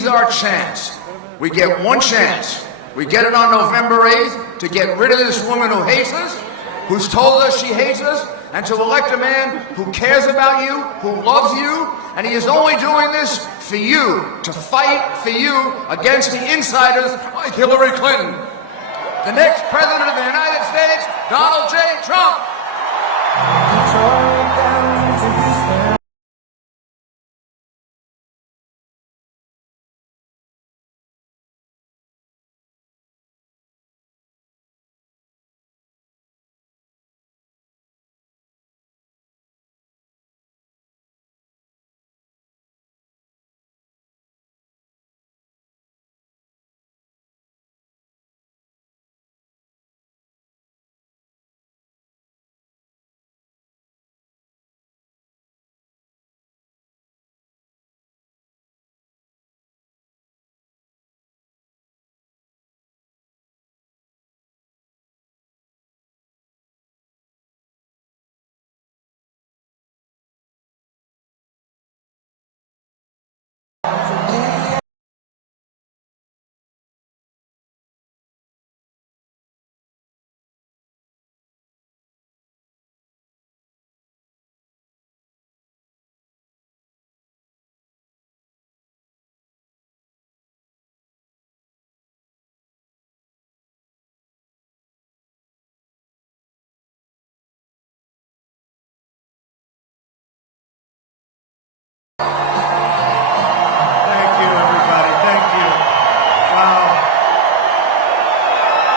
is our chance. We get one chance. We get it on November 8th to get rid of this woman who hates us, who's told us she hates us, and to elect a man who cares about you, who loves you, and he is only doing this for you, to fight for you against the insiders like Hillary Clinton. The next president of the United States, Donald J. Trump.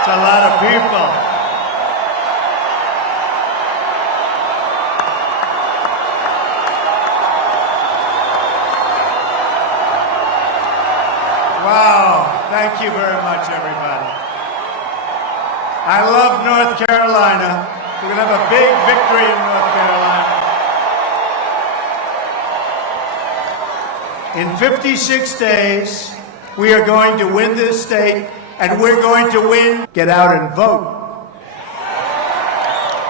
A lot of people. Wow, thank you very much, everybody. I love North Carolina. We're going to have a big victory in North Carolina. In 56 days, we are going to win this state. And we're going to win. Get out and vote.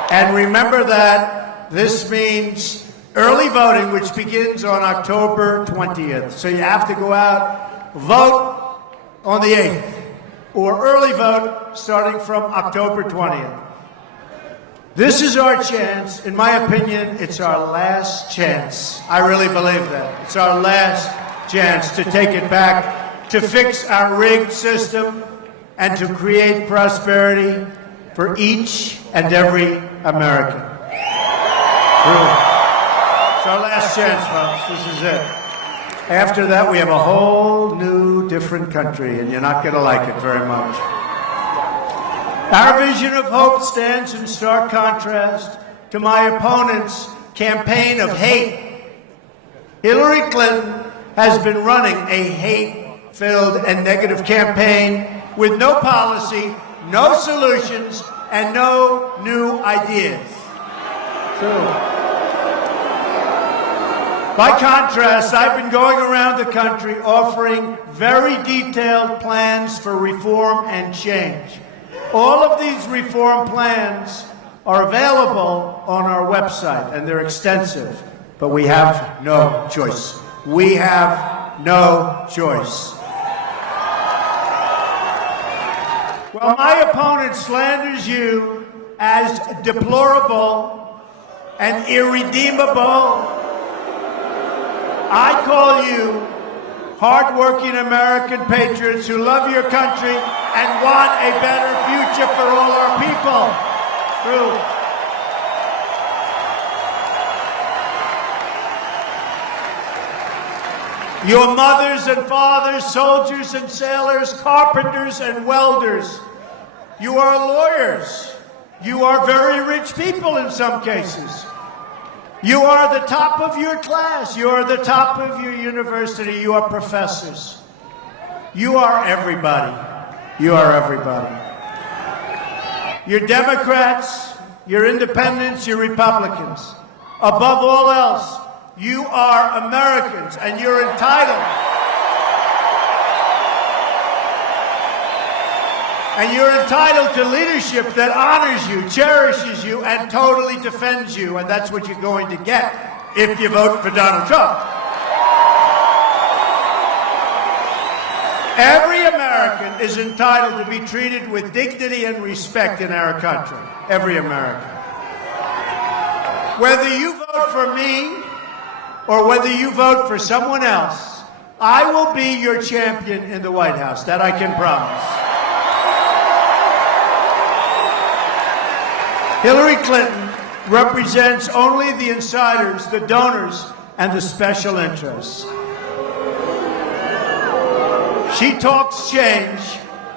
And remember that this means early voting, which begins on October 20th. So you have to go out, vote on the 8th, or early vote starting from October 20th. This is our chance. In my opinion, it's our last chance. I really believe that. It's our last chance to take it back, to fix our rigged system, and to create prosperity for each and every American. It's our last chance, folks. This is it. After that, we have a whole new, different country, and you're not going to like it very much. Our vision of hope stands in stark contrast to my opponent's campaign of hate. Hillary Clinton has been running a hate-filled and negative campaign with no policy, no solutions, and no new ideas. True. By contrast, I've been going around the country offering very detailed plans for reform and change. All of these reform plans are available on our website, and they're extensive, but we have no choice. We have no choice. Well, my opponent slanders you as deplorable and irredeemable. I call you hardworking American patriots who love your country and want a better future for all our people. True. Your mothers and fathers, soldiers and sailors, carpenters and welders. You are lawyers. You are very rich people in some cases. You are the top of your class. You are the top of your university. You are professors. You are everybody. You are everybody. You're Democrats, you're independents, you're Republicans. Above all else, you are Americans, and you're entitled. And you're entitled to leadership that honors you, cherishes you, and totally defends you. And that's what you're going to get if you vote for Donald Trump. Every American is entitled to be treated with dignity and respect in our country. Every American. Whether you vote for me or whether you vote for someone else, I will be your champion in the White House. That I can promise. Hillary Clinton represents only the insiders, the donors, and the special interests. She talks change,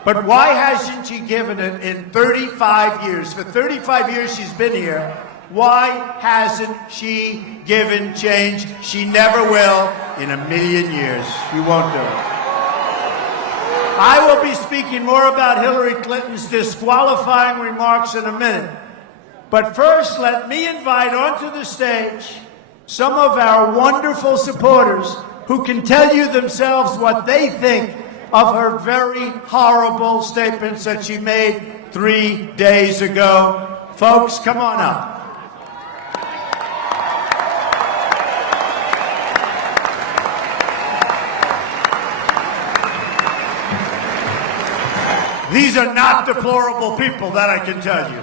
but why hasn't she given it in 35 years? For 35 years she's been here. Why hasn't she given change? She never will in a million years. She won't do it. I will be speaking more about Hillary Clinton's disqualifying remarks in a minute. But first, let me invite onto the stage some of our wonderful supporters who can tell you themselves what they think of her very horrible statements that she made 3 days ago. Folks, come on up. These are not deplorable people, that I can tell you.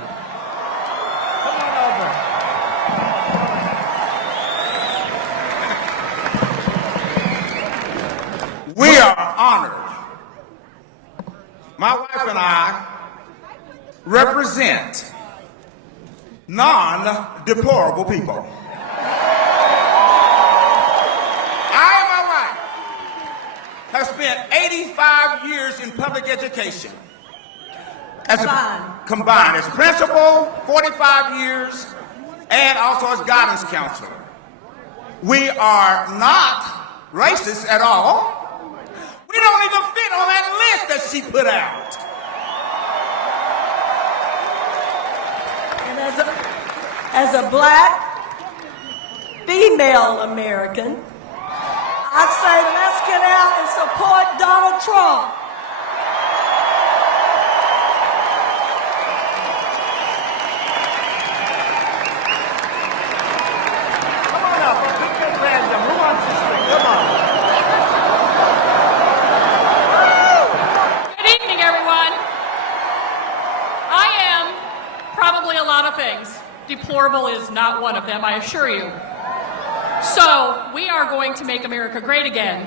We are honored. My wife and I represent non-deplorable people. I and my wife have spent 85 years in public education. Combined as principal, 45 years, and also as guidance counselor. We are not racist at all. We don't even fit on that list that she put out. And as a black female American, I say let's get out and support Donald Trump. Come on up, pick your random. Who wants this thing? Come on. Probably a lot of things. Deplorable is not one of them, I assure you. So, we are going to make America great again.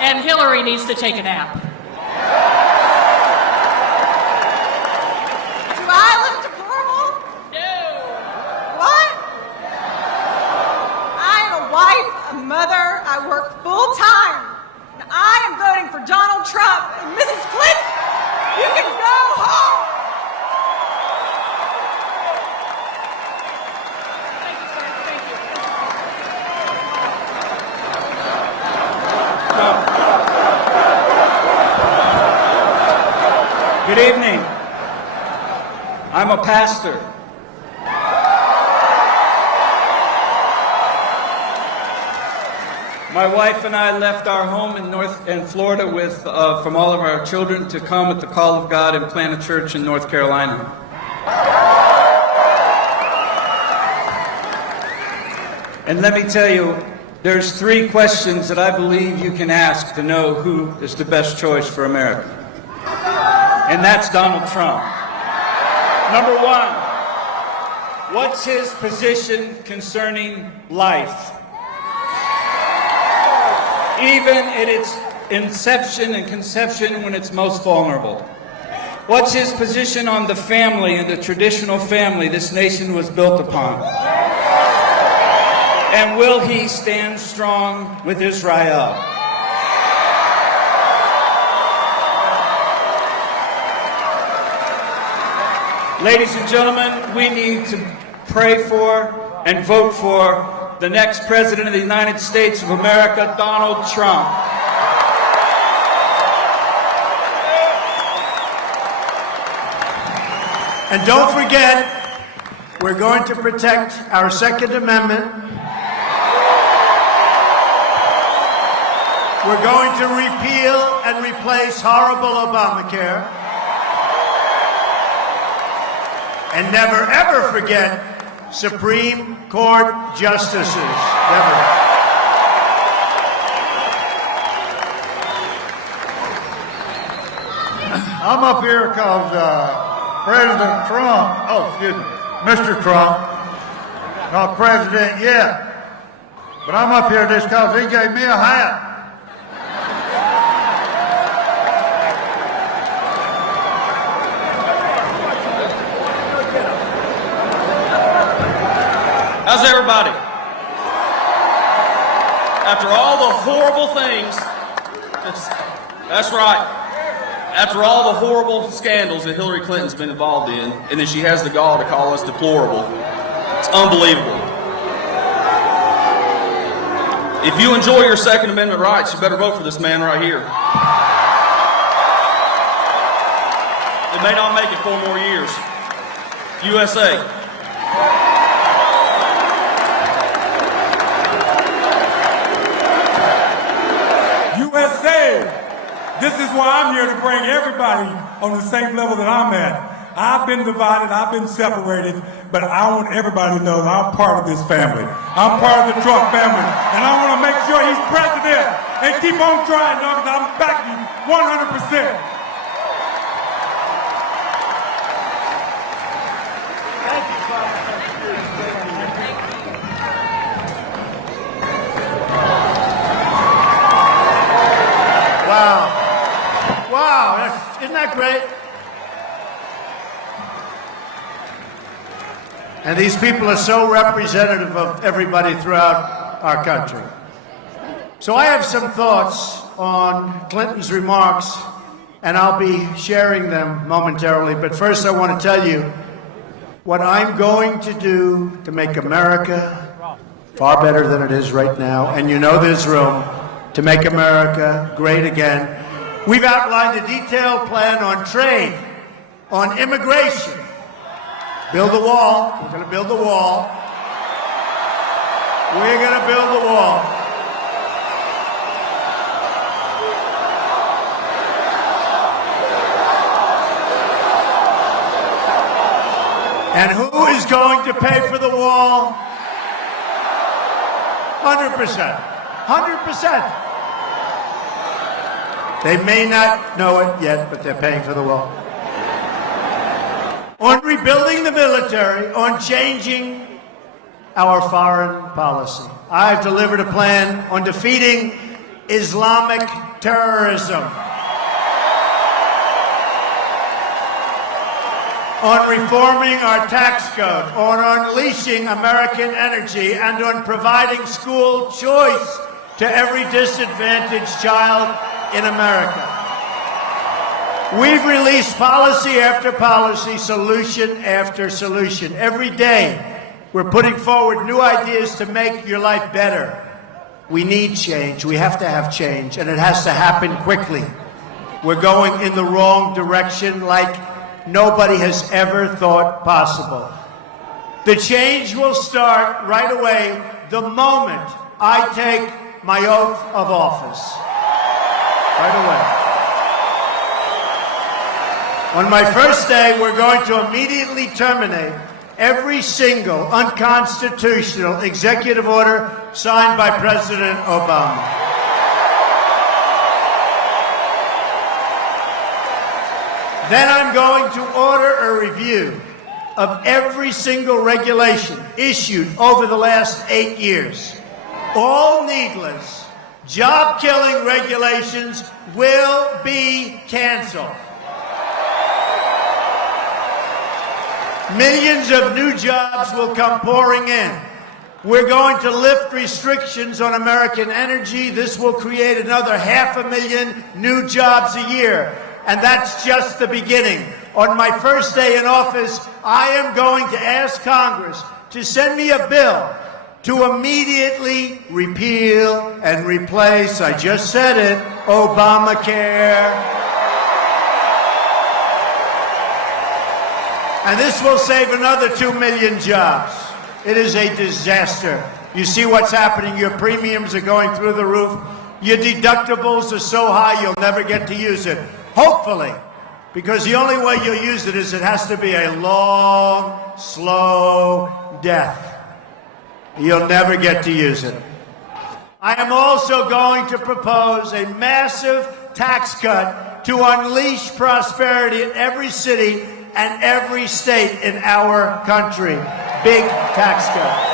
And Hillary needs to take a nap. Do I look deplorable? No. What? I am a wife, a mother, I work full time. And I am voting for Donald Trump and Mrs. Clinton. You can go home. Good evening. I'm a pastor. My wife and I left our home in Florida with from all of our children to come at the call of God and plant a church in North Carolina. And let me tell you, there's 3 questions that I believe you can ask to know who is the best choice for America. And that's Donald Trump. Number 1, what's his position concerning life? Even at its inception and conception when it's most vulnerable. What's his position on the family and the traditional family this nation was built upon? And will he stand strong with Israel? Ladies and gentlemen, we need to pray for and vote for the next President of the United States of America, Donald Trump. And don't forget, we're going to protect our Second Amendment. We're going to repeal and replace horrible Obamacare. And never, ever forget Supreme Court justices. Never. I'm up here because President Trump, Mr. Trump, not president yet, but I'm up here just because he gave me a hat. How's everybody? After all the horrible things, that's right. After all the horrible scandals that Hillary Clinton's been involved in, and then she has the gall to call us deplorable, it's unbelievable. If you enjoy your Second Amendment rights, you better vote for this man right here. It may not make it 4 more years. USA. USA! This is why I'm here to bring everybody on the same level that I'm at. I've been divided, I've been separated, but I want everybody to know that I'm part of this family. I'm part of the Trump family, and I want to make sure he's president. And keep on trying, dog, because I'm backing you 100%. Wow, isn't that great? And these people are so representative of everybody throughout our country. So I have some thoughts on Clinton's remarks, and I'll be sharing them momentarily. But first I want to tell you what I'm going to do to make America far better than it is right now. And you know there's room to make America great again. We've outlined a detailed plan on trade, on immigration. Build the wall. We're going to build the wall. We're going to build the wall. And who is going to pay for the wall? 100%. 100%. They may not know it yet, but they're paying for the wall. On rebuilding the military, on changing our foreign policy. I've delivered a plan on defeating Islamic terrorism. On reforming our tax code, on unleashing American energy, and on providing school choice to every disadvantaged child in America. We've released policy after policy, solution after solution. Every day, we're putting forward new ideas to make your life better. We need change. We have to have change, and it has to happen quickly. We're going in the wrong direction like nobody has ever thought possible. The change will start right away the moment I take my oath of office. Right away. On my first day, we're going to immediately terminate every single unconstitutional executive order signed by President Obama. Then I'm going to order a review of every single regulation issued over the last 8 years. All needless, job-killing regulations will be canceled. Millions of new jobs will come pouring in. We're going to lift restrictions on American energy. This will create another 500,000 new jobs a year. And that's just the beginning. On my first day in office, I am going to ask Congress to send me a bill to immediately repeal and replace, I just said it, Obamacare. And this will save another 2 million jobs. It is a disaster. You see what's happening. Your premiums are going through the roof. Your deductibles are so high you'll never get to use it. Hopefully, because the only way you'll use it is it has to be a long, slow death. You'll never get to use it. I am also going to propose a massive tax cut to unleash prosperity in every city and every state in our country. Big tax cut.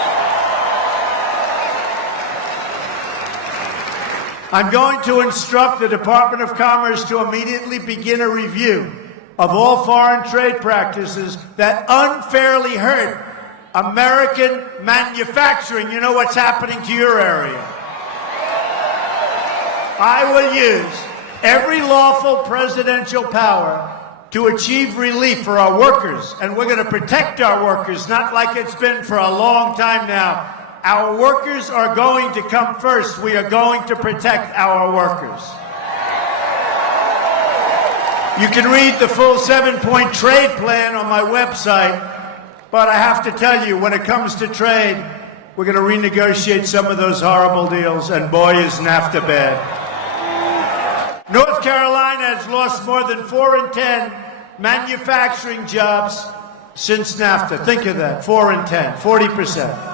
I'm going to instruct the Department of Commerce to immediately begin a review of all foreign trade practices that unfairly hurt American manufacturing. You know what's happening to your area. I will use every lawful presidential power to achieve relief for our workers, and we're going to protect our workers, not like it's been for a long time now. Our workers are going to come first. We are going to protect our workers. You can read the full 7-point trade plan on my website, but I have to tell you, when it comes to trade, we're going to renegotiate some of those horrible deals, and boy, is NAFTA bad. North Carolina has lost more than 4 in 10 manufacturing jobs since NAFTA. Think of that, 4 in 10, 40%.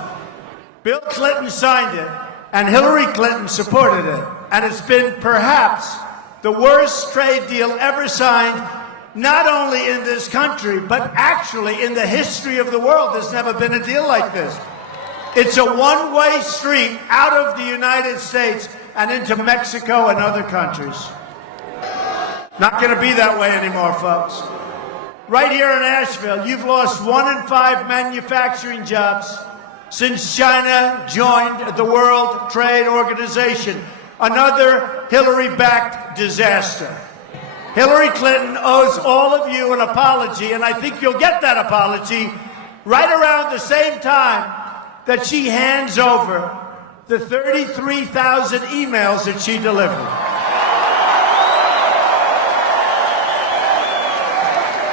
Bill Clinton signed it, and Hillary Clinton supported it. And it's been perhaps the worst trade deal ever signed, not only in this country, but actually in the history of the world. There's never been a deal like this. It's a one-way street out of the United States and into Mexico and other countries. Not going to be that way anymore, folks. Right here in Asheville, you've lost 1 in 5 manufacturing jobs since China joined the World Trade Organization. Another Hillary-backed disaster. Hillary Clinton owes all of you an apology, and I think you'll get that apology right around the same time that she hands over the 33,000 emails that she delivered.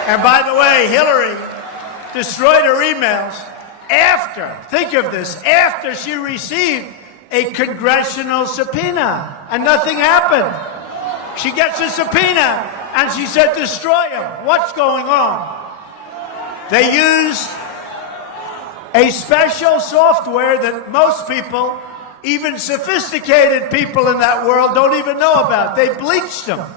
And by the way, Hillary destroyed her emails after, think of this, after she received a congressional subpoena, and nothing happened. She gets a subpoena, and she said, destroy them. What's going on? They used a special software that most people, even sophisticated people in that world, don't even know about. They bleached them.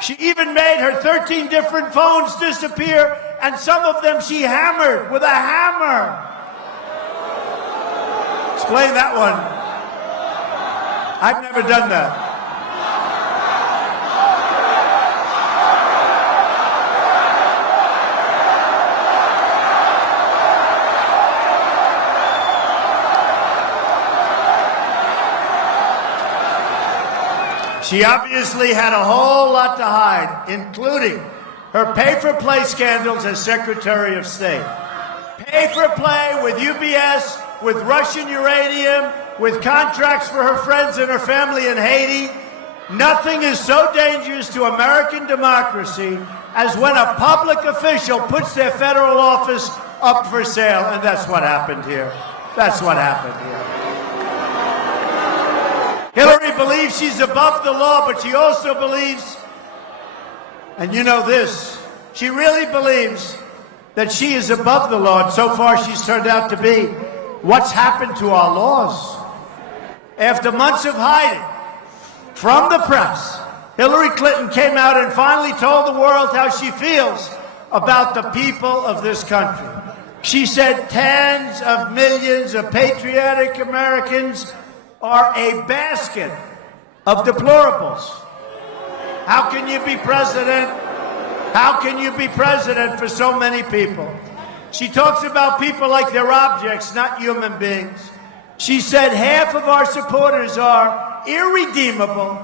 She even made her 13 different phones disappear, and some of them she hammered with a hammer. Explain that one. I've never done that. She obviously had a whole lot to hide, including her pay-for-play scandals as Secretary of State. Pay-for-play with UBS, with Russian uranium, with contracts for her friends and her family in Haiti. Nothing is so dangerous to American democracy as when a public official puts their federal office up for sale, and that's what happened here. That's what happened here. Hillary believes she's above the law, but she also believes, and you know this, she really believes that she is above the law, and so far she's turned out to be. What's happened to our laws? After months of hiding from the press, Hillary Clinton came out and finally told the world how she feels about the people of this country. She said tens of millions of patriotic Americans are a basket of deplorables. How can you be president? How can you be president for so many people? She talks about people like they're objects, not human beings. She said half of our supporters are irredeemable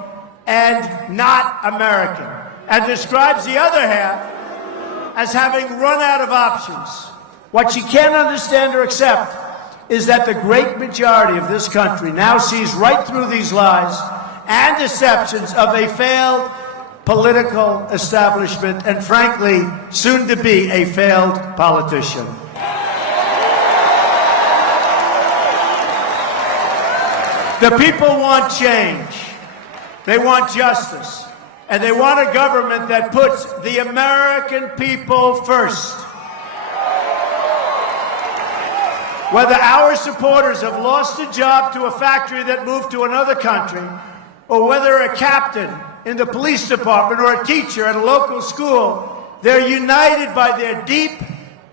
and not American, and describes the other half as having run out of options. What she can't understand or accept is that the great majority of this country now sees right through these lies and deceptions of a failed political establishment and, frankly, soon to be a failed politician. The people want change. They want justice. And they want a government that puts the American people first. Whether our supporters have lost a job to a factory that moved to another country, or whether a captain in the police department or a teacher at a local school, they're united by their deep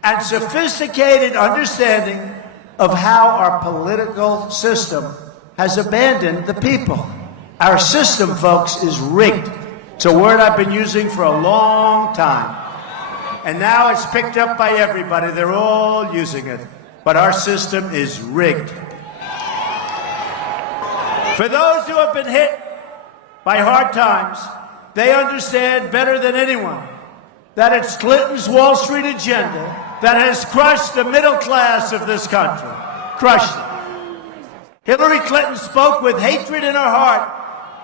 and sophisticated understanding of how our political system has abandoned the people. Our system, folks, is rigged. It's a word I've been using for a long time. And now it's picked up by everybody. They're all using it. But our system is rigged. For those who have been hit by hard times, they understand better than anyone that it's Clinton's Wall Street agenda that has crushed the middle class of this country. Crushed it. Hillary Clinton spoke with hatred in her heart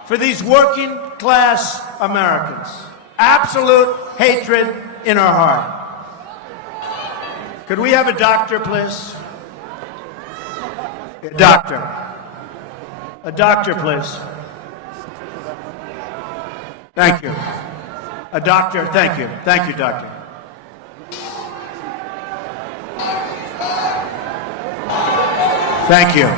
for these working class Americans. Absolute hatred in her heart. Could we have a doctor, please? A doctor. A doctor, please. Thank you. A doctor, thank you. Thank you, doctor. Thank you.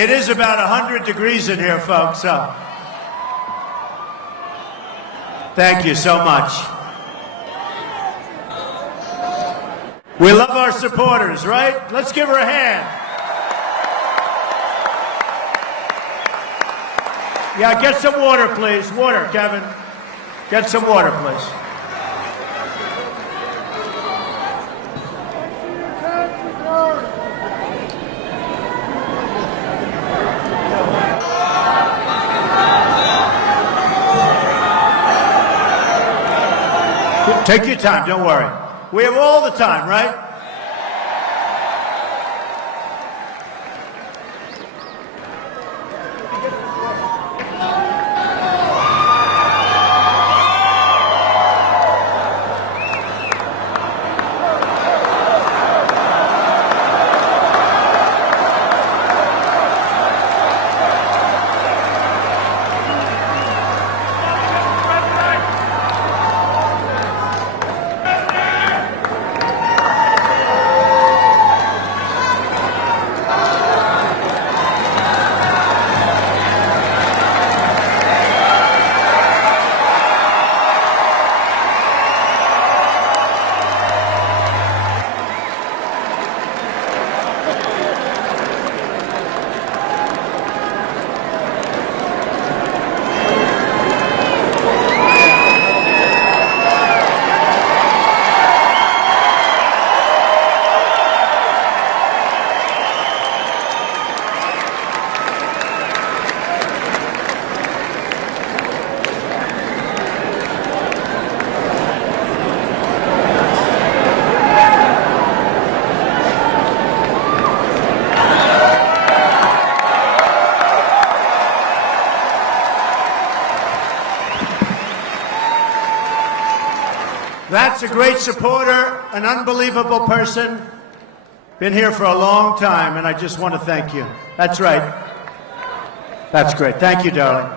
It is about 100 degrees in here, folks, so thank you so much. We love our supporters, right? Let's give her a hand. Yeah, get some water, please. Water, Kevin. Get some water, please. Take your time, don't worry. We have all the time, right? That's a great supporter, an unbelievable person. Been here for a long time, and I just want to thank you. That's right. That's great. Thank you, darling.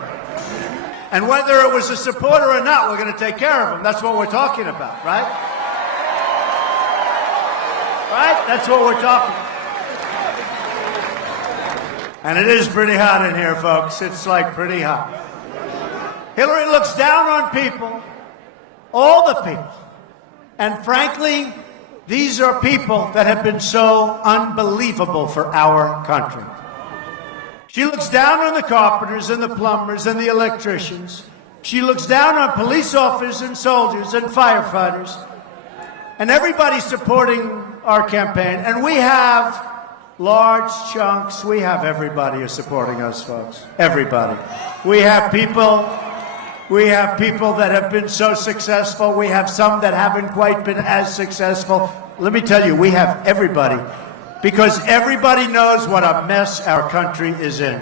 And whether it was a supporter or not, we're going to take care of him. That's what we're talking about, right? Right? That's what we're talking about. And it is pretty hot in here, folks. It's like pretty hot. Hillary looks down on people, all the people. And frankly, these are people that have been so unbelievable for our country. She looks down on the carpenters and the plumbers and the electricians. She looks down on police officers and soldiers and firefighters. And everybody supporting our campaign. And we have large chunks. We have everybody who's supporting us, folks. Everybody. We have people that have been so successful. We have some that haven't quite been as successful. Let me tell you, we have everybody. Because everybody knows what a mess our country is in.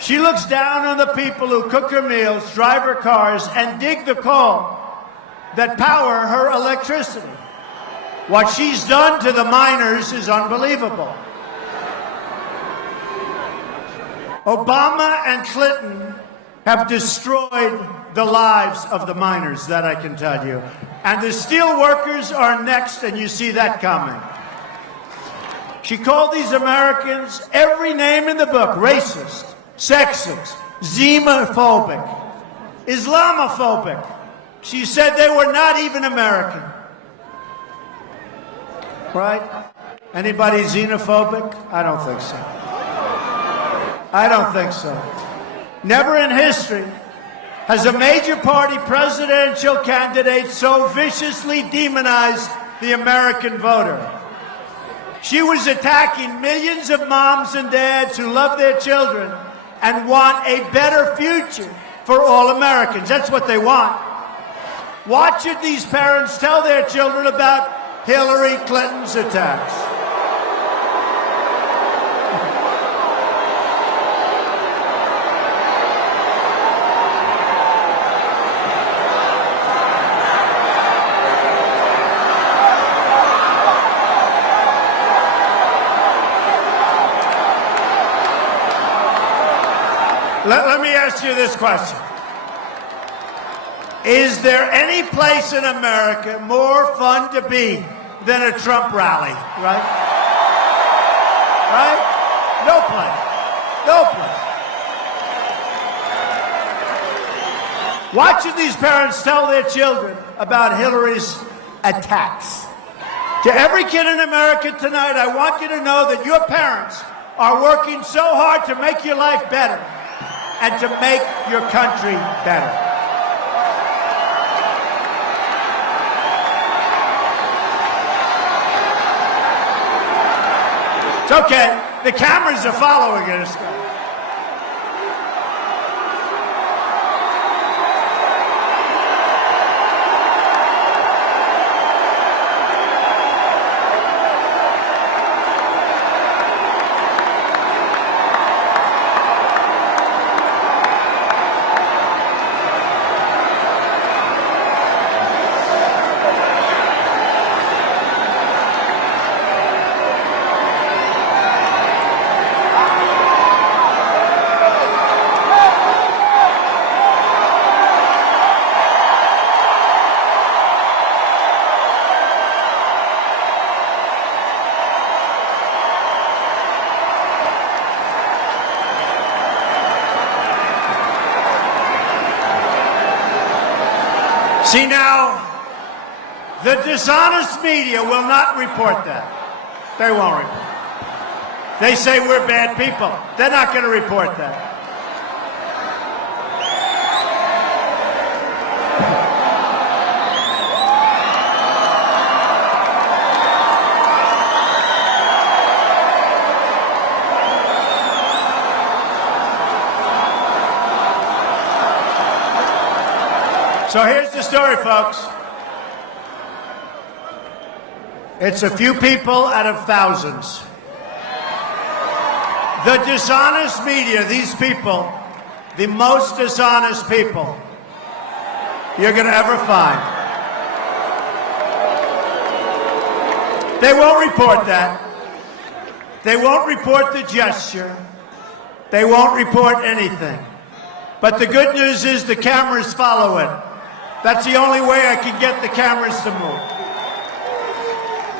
She looks down on the people who cook her meals, drive her cars, and dig the coal that power her electricity. What she's done to the miners is unbelievable. Obama and Clinton have destroyed the lives of the miners, that I can tell you. And the steel workers are next, and you see that coming. She called these Americans every name in the book: racist, sexist, xenophobic, Islamophobic. She said they were not even American. Right? Anybody xenophobic? I don't think so. I don't think so. Never in history has a major party presidential candidate so viciously demonized the American voter. She was attacking millions of moms and dads who love their children and want a better future for all Americans. That's what they want. What should these parents tell their children about Hillary Clinton's attacks? Let me ask you this question. Is there any place in America more fun to be than a Trump rally, right? Right? No place. No place. What should these parents tell their children about Hillary's attacks? To every kid in America tonight, I want you to know that your parents are working so hard to make your life better and to make your country better. It's okay. The cameras are following us. See now, the dishonest media will not report that. They won't report it. They say we're bad people. They're not going to report that. So here's the story, folks. It's a few people out of thousands. The dishonest media, these people, the most dishonest people you're going to ever find. They won't report that. They won't report the gesture. They won't report anything. But the good news is the cameras follow it. That's the only way I can get the cameras to move.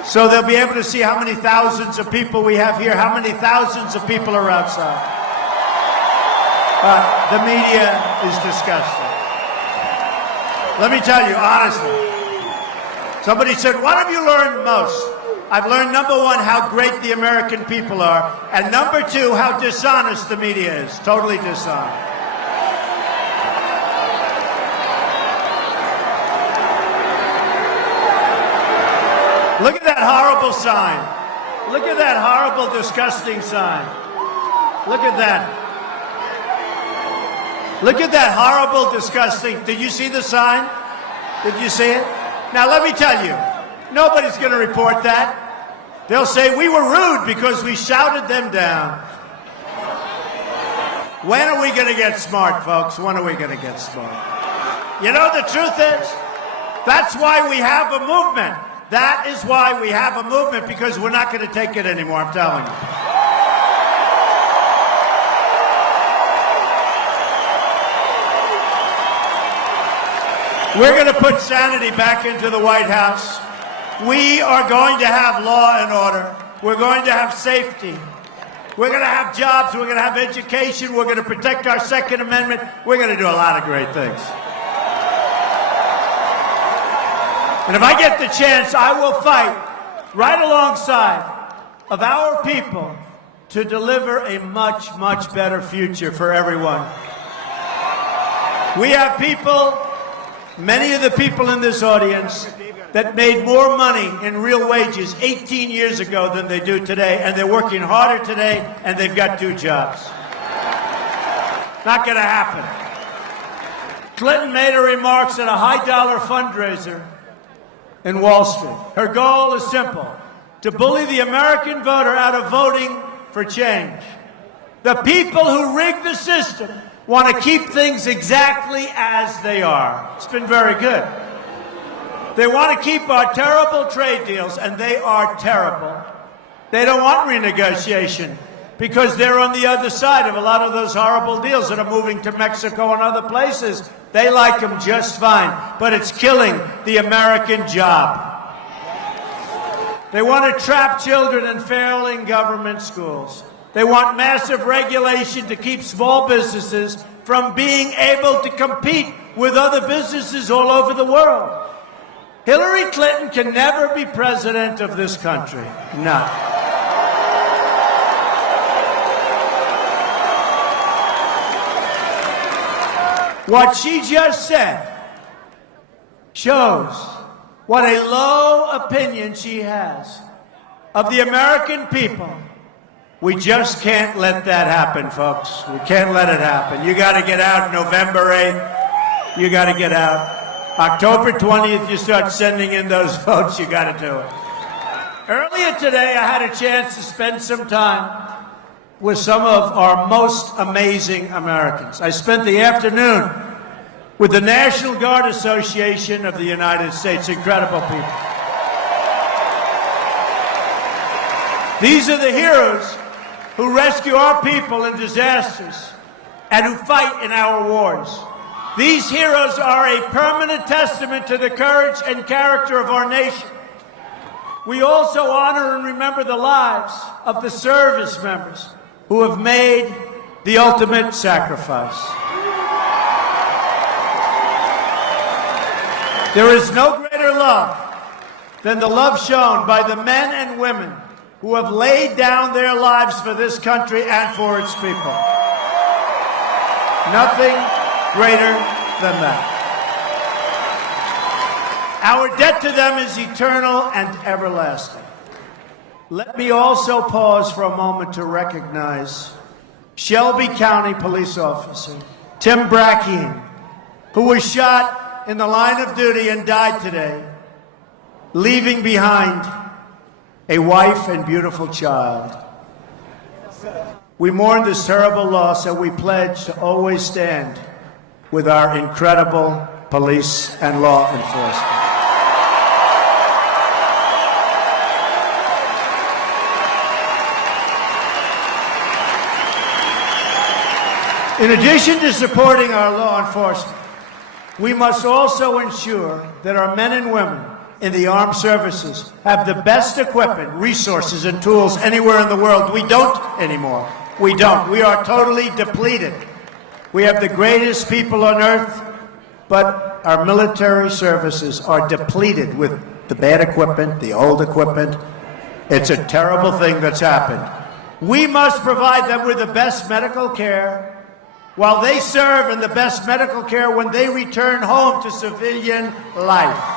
So they'll be able to see how many thousands of people we have here, how many thousands of people are outside. The media is disgusting. Let me tell you, honestly. Somebody said, what have you learned most? I've learned, number one, how great the American people are, and number two, how dishonest the media is. Totally dishonest. Look at that horrible sign. Look at that horrible, disgusting sign. Look at that. Look at that horrible, disgusting. Did you see the sign? Did you see it? Now, let me tell you, nobody's going to report that. They'll say we were rude because we shouted them down. When are we going to get smart, folks? When are we going to get smart? You know, the truth is, that's why we have a movement. That is why we have a movement, because we're not going to take it anymore, I'm telling you. We're going to put sanity back into the White House. We are going to have law and order. We're going to have safety. We're going to have jobs. We're going to have education. We're going to protect our Second Amendment. We're going to do a lot of great things. And if I get the chance, I will fight right alongside of our people to deliver a much, much better future for everyone. We have people, many of the people in this audience, that made more money in real wages 18 years ago than they do today, and they're working harder today, and they've got 2 jobs. Not going to happen. Clinton made her remarks at a high-dollar fundraiser in Wall Street. Her goal is simple: to bully the American voter out of voting for change. The people who rigged the system want to keep things exactly as they are. It's been very good. They want to keep our terrible trade deals, and they are terrible. They don't want renegotiation because they're on the other side of a lot of those horrible deals that are moving to Mexico and other places. They like them just fine, but it's killing the American job. They want to trap children in failing government schools. They want massive regulation to keep small businesses from being able to compete with other businesses all over the world. Hillary Clinton can never be president of this country. No. What she just said shows what a low opinion she has of the American people. We just can't let that happen, folks. We can't let it happen. You got to get out November 8th. You got to get out. October 20th, you start sending in those votes. You got to do it. Earlier today, I had a chance to spend some time with some of our most amazing Americans. I spent the afternoon with the National Guard Association of the United States. Incredible people. These are the heroes who rescue our people in disasters and who fight in our wars. These heroes are a permanent testament to the courage and character of our nation. We also honor and remember the lives of the service members who have made the ultimate sacrifice. There is no greater love than the love shown by the men and women who have laid down their lives for this country and for its people. Nothing greater than that. Our debt to them is eternal and everlasting. Let me also pause for a moment to recognize Shelby County police officer Tim Brackeen, who was shot in the line of duty and died today, leaving behind a wife and beautiful child. We mourn this terrible loss, and we pledge to always stand with our incredible police and law enforcement. In addition to supporting our law enforcement, we must also ensure that our men and women in the armed services have the best equipment, resources, and tools anywhere in the world. We don't anymore. We don't. We are totally depleted. We have the greatest people on earth, but our military services are depleted with the bad equipment, the old equipment. It's a terrible thing that's happened. We must provide them with the best medical care while they serve in the best medical care when they return home to civilian life.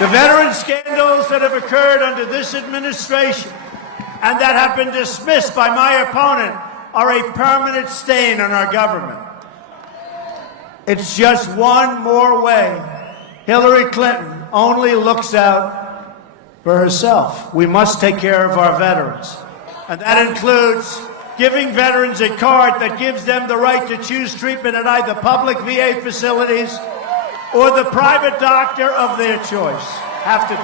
The veteran scandals that have occurred under this administration and that have been dismissed by my opponent are a permanent stain on our government. It's just one more way Hillary Clinton only looks out for herself. We must take care of our veterans. And that includes giving veterans a card that gives them the right to choose treatment at either public VA facilities or the private doctor of their choice. Have to do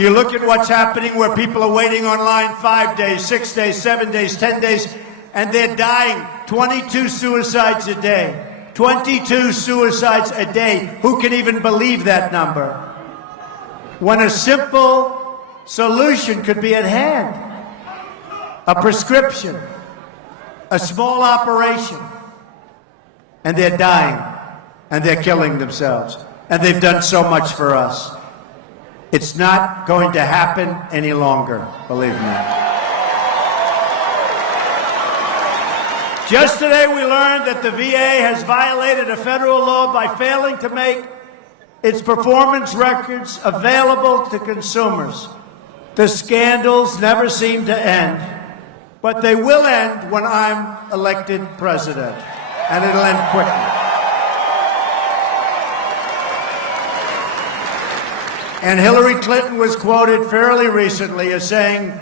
it. You look at what's happening where people are waiting online 5 days, 6 days, 7 days, 10 days, and they're dying 22 suicides a day. 22 suicides a day. Who can even believe that number? When a simple solution could be at hand. A prescription. A small operation. And they're dying. And they're killing themselves. And they've done so much for us. It's not going to happen any longer, believe me. Just today we learned that the VA has violated a federal law by failing to make its performance records available to consumers. The scandals never seem to end, but they will end when I'm elected president, and it'll end quickly. And Hillary Clinton was quoted fairly recently as saying,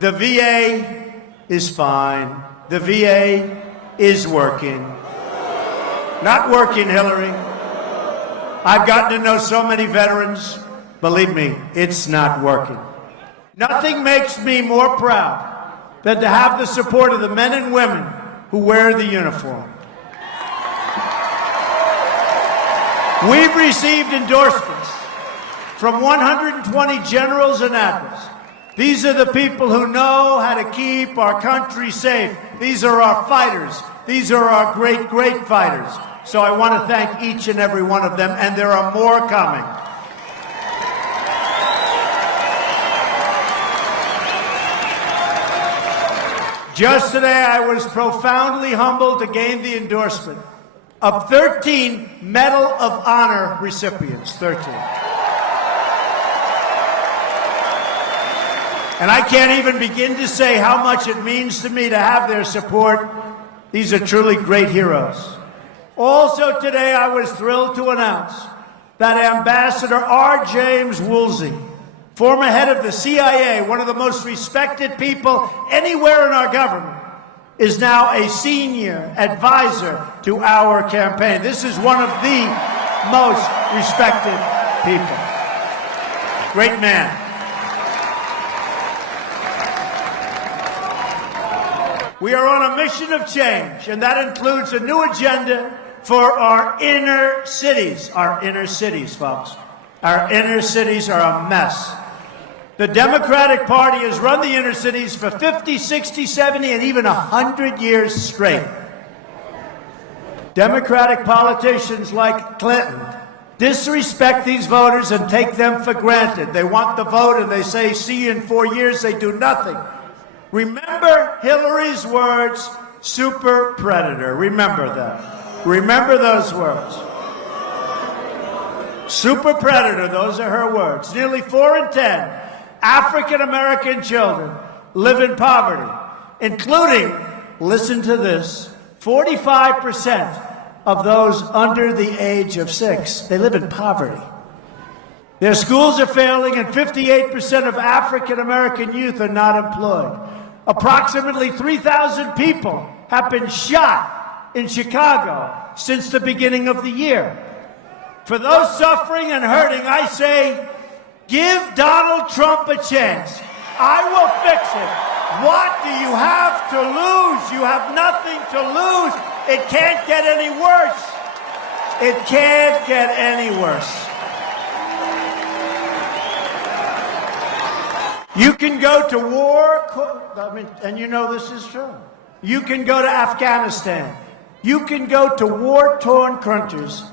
the VA is fine. The VA is working. Not working, Hillary. I've gotten to know so many veterans. Believe me, it's not working. Nothing makes me more proud than to have the support of the men and women who wear the uniform. We've received endorsements from 120 generals and admirals. These are the people who know how to keep our country safe. These are our fighters. These are our great, great fighters. So I want to thank each and every one of them, and there are more coming. Just today, I was profoundly humbled to gain the endorsement of 13 Medal of Honor recipients. 13. And I can't even begin to say how much it means to me to have their support. These are truly great heroes. Also today, I was thrilled to announce that Ambassador R. James Woolsey, former head of the CIA, one of the most respected people anywhere in our government, is now a senior advisor to our campaign. This is one of the most respected people. Great man. We are on a mission of change, and that includes a new agenda for our inner cities. Our inner cities, folks. Our inner cities are a mess. The Democratic Party has run the inner cities for 50, 60, 70, and even 100 years straight. Democratic politicians like Clinton disrespect these voters and take them for granted. They want the vote, and they say, see you in 4 years. They do nothing. Remember Hillary's words, super predator. Remember that. Remember those words. Super predator, those are her words. Nearly 4 in 10 African-American children live in poverty, including, listen to this, 45% of those under the age of 6. They live in poverty. Their schools are failing, and 58% of African-American youth are not employed. Approximately 3,000 people have been shot in Chicago since the beginning of the year. For those suffering and hurting, I say, give Donald Trump a chance. I will fix it. What do you have to lose? You have nothing to lose. It can't get any worse. It can't get any worse. You can go to war, and you know this is true. You can go to Afghanistan. You can go to war-torn countries,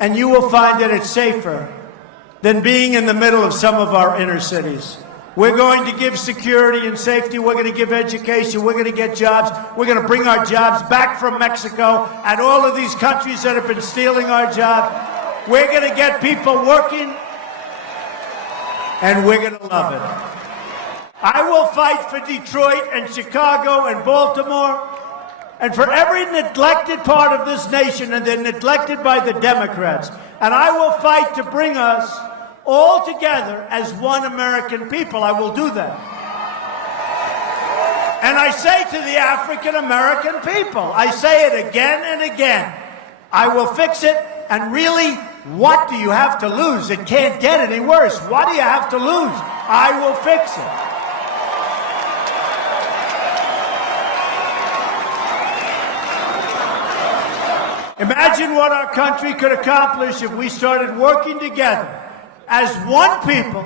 and you will find that it's safer than being in the middle of some of our inner cities. We're going to give security and safety. We're going to give education. We're going to get jobs. We're going to bring our jobs back from Mexico and all of these countries that have been stealing our jobs. We're going to get people working, and we're going to love it. I will fight for Detroit and Chicago and Baltimore and for every neglected part of this nation, and they're neglected by the Democrats. And I will fight to bring us all together as one American people. I will do that. And I say to the African American people, I say it again and again, I will fix it. And really, what do you have to lose? It can't get any worse. What do you have to lose? I will fix it. Imagine what our country could accomplish if we started working together as one people,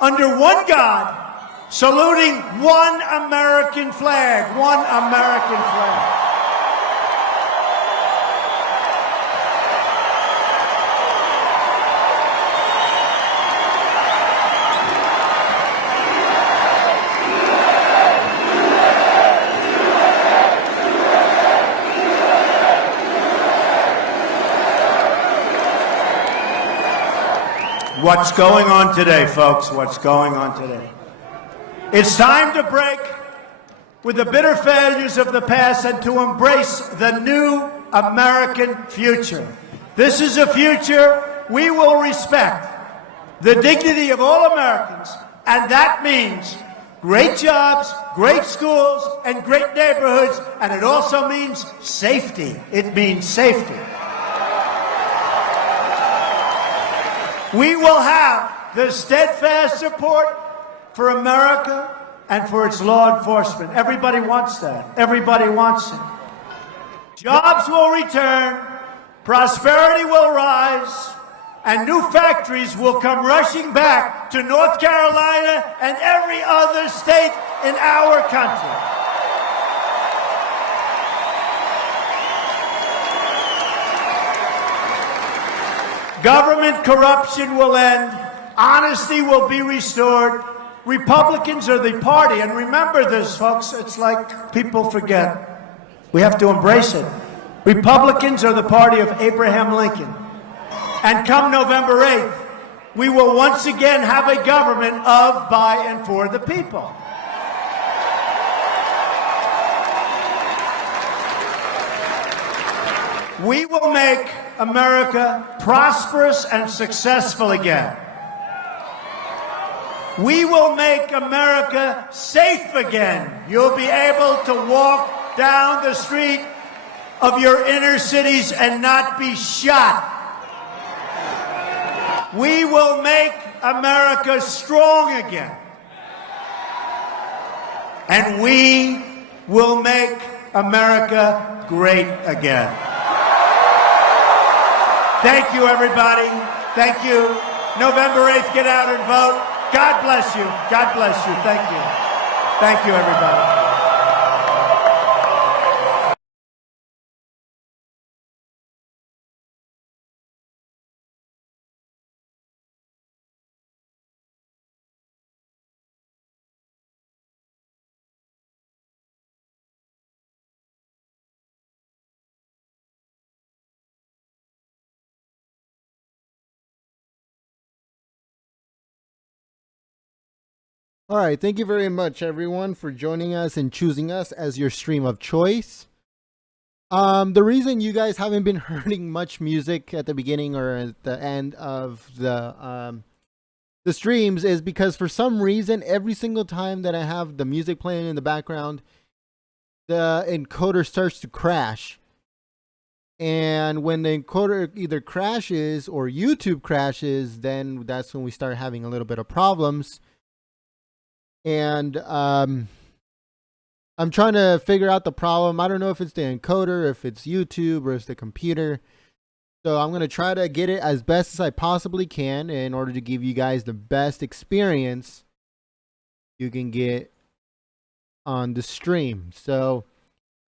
under one God, saluting one American flag, one American flag. What's going on today, folks? What's going on today? It's time to break with the bitter failures of the past and to embrace the new American future. This is a future we will respect the dignity of all Americans, and that means great jobs, great schools, and great neighborhoods, and it also means safety. It means safety. We will have the steadfast support for America and for its law enforcement. Everybody wants that. Everybody wants it. Jobs will return, prosperity will rise, and new factories will come rushing back to North Carolina and every other state in our country. Government corruption will end. Honesty will be restored. Republicans are the party. And remember this, folks. It's like people forget. We have to embrace it. Republicans are the party of Abraham Lincoln. And come November 8th, we will once again have a government of, by, and for the people. We will make America prosperous and successful again. We will make America safe again. You'll be able to walk down the street of your inner cities and not be shot. We will make America strong again. And we will make America great again. Thank you, everybody. Thank you. November 8th, get out and vote. God bless you. God bless you. Thank you. Thank you, everybody. All right, thank you very much, everyone, for joining us and choosing us as your stream of choice. The reason you guys haven't been hearing much music at the beginning or at the end of the streams is because for some reason, every single time that I have the music playing in the background, the encoder starts to crash. And when the encoder either crashes or YouTube crashes, then that's when we start having a little bit of problems. And I'm trying to figure out the problem. I don't know if it's the encoder, if it's YouTube, or it's the computer. So I'm going to try to get it as best as I possibly can in order to give you guys the best experience you can get on the stream. So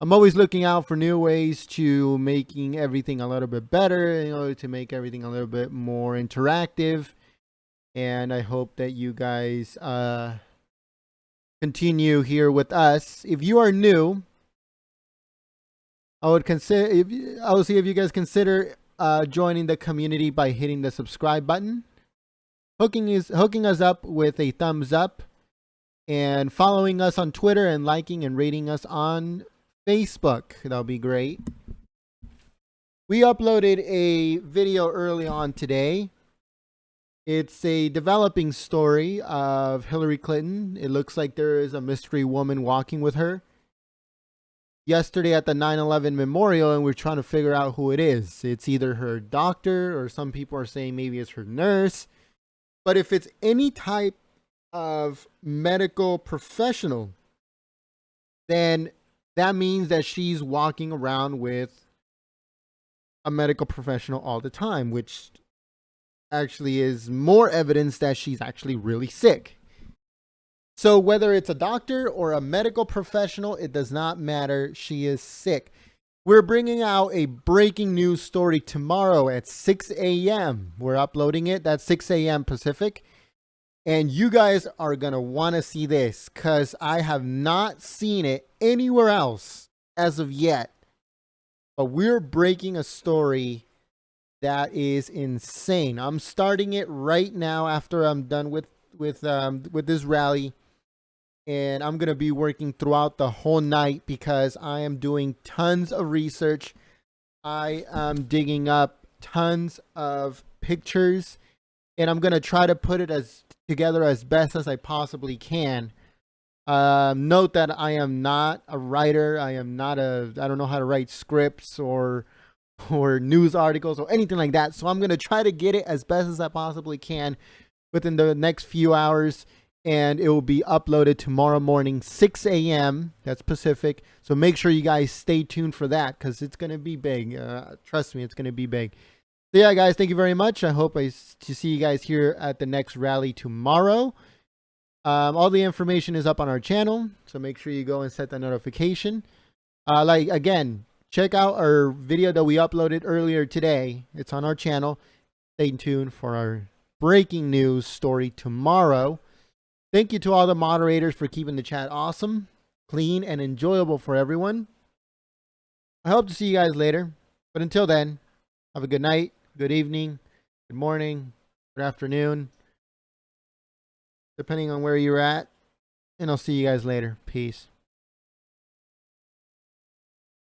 I'm always looking out for new ways to making everything a little bit better, in order to make everything a little bit more interactive. And I hope that you guys continue here with us. If you are new, I would see if you guys consider joining the community by hitting the subscribe button, hooking us up with a thumbs up, and following us on Twitter and liking and rating us on Facebook. That'll be great. We uploaded a video early on today. It's a developing story of Hillary Clinton. It looks like there is a mystery woman walking with her yesterday at the 9/11 memorial, and we're trying to figure out who it is. It's either her doctor, or some people are saying maybe it's her nurse. But if it's any type of medical professional, then that means that she's walking around with a medical professional all the time, which actually is more evidence that she's actually really sick. So whether it's a doctor or a medical professional, it does not matter. She is sick. We're bringing out a breaking news story tomorrow at 6 a.m. We're uploading it. That's 6 a.m. Pacific. And you guys are going to want to see this because I have not seen it anywhere else as of yet. But we're breaking a story that is insane. I'm starting it right now after I'm done with this rally. And I'm going to be working throughout the whole night because I am doing tons of research. I am digging up tons of pictures. And I'm going to try to put it together as best as I possibly can. Note that I am not a writer. I don't know how to write scripts or news articles or anything like that. So I'm going to try to get it as best as I possibly can within the next few hours. And it will be uploaded tomorrow morning, 6 a.m. That's Pacific. So make sure you guys stay tuned for that because it's going to be big. Trust me, it's going to be big. So yeah, guys, thank you very much. I hope to see you guys here at the next rally tomorrow. All the information is up on our channel. So make sure you go and set the notification. Again, check out our video that we uploaded earlier today. It's on our channel. Stay tuned for our breaking news story tomorrow. Thank you to all the moderators for keeping the chat awesome, clean, and enjoyable for everyone. I hope to see you guys later. But until then, have a good night, good evening, good morning, good afternoon, depending on where you're at. And I'll see you guys later. Peace.